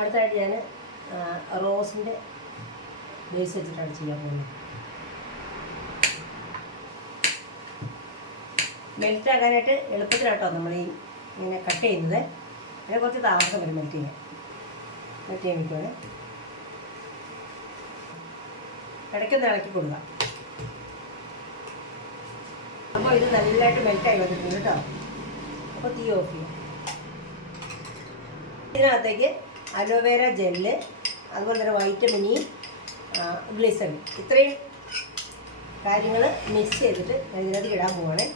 അടുത്തായിട്ട് ഞാൻ റോസിൻ്റെ ബേസ് വെച്ചിട്ടാണ് ചെയ്യാൻ പോകുന്നത്. മെൽറ്റ് ആകാനായിട്ട് എളുപ്പത്തിലാട്ടോ നമ്മൾ ഈ ഇങ്ങനെ കട്ട് ചെയ്യുന്നത്. അതിനെ കുറച്ച് താമസം വരും മെൽറ്റ് ചെയ്യാൻ പറ്റുവാണ്. ഇടയ്ക്കൊന്ന് ഇളക്കി കൊടുക്കാം. അപ്പോൾ ഇത് നല്ലതായിട്ട് മെൽറ്റായി വന്നിട്ടുണ്ട് കേട്ടോ. അപ്പോൾ തീ ഓഫ് ചെയ്യാം. ഇതിനകത്തേക്ക് അലോവേര ജെല്ല്, അതുപോലെ തന്നെ വൈറ്റമിൻ ഇ, ഗ്ലിസറിൻ, ഇത്രയും കാര്യങ്ങൾ മിക്സ് ചെയ്തിട്ട് ഇതിനകത്ത് ഇടാൻ പോവാണേ.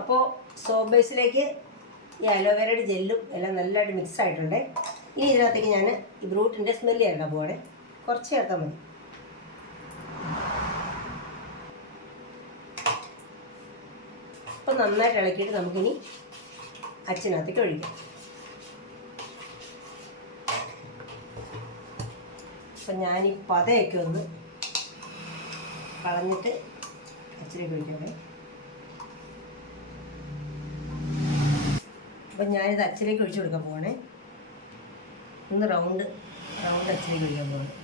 അപ്പോൾ സോപ്പ് ബേസിലേക്ക് ഈ അലോവേരയുടെ ജെല്ലും എല്ലാം നല്ലതായിട്ട് മിക്സ് ആയിട്ടുണ്ട്. ഇനി ഇതിനകത്തേക്ക് ഞാൻ ഈ ബ്രൂട്ടിൻ്റെ സ്മെല്ല് ചേർക്കാൻ പോവാണേ. കുറച്ച് ചേർത്താൽ മതി. അപ്പോൾ നന്നായിട്ട് ഇളക്കിയിട്ട് നമുക്കിനി അച്ചിനകത്തേക്ക് ഒഴിക്കാം. അപ്പം ഞാനീ പതയൊക്കെ ഒന്ന് കളഞ്ഞിട്ട് അച്ചിലേക്ക് ഒഴിക്കണേ. അപ്പം ഞാനിത് അച്ചിലേക്ക് ഒഴിച്ചു കൊടുക്കാൻ പോവാണേ. ഒന്ന് റൗണ്ട് അച്ചിലേക്ക് ഒഴിക്കാൻ പോകുന്നത്.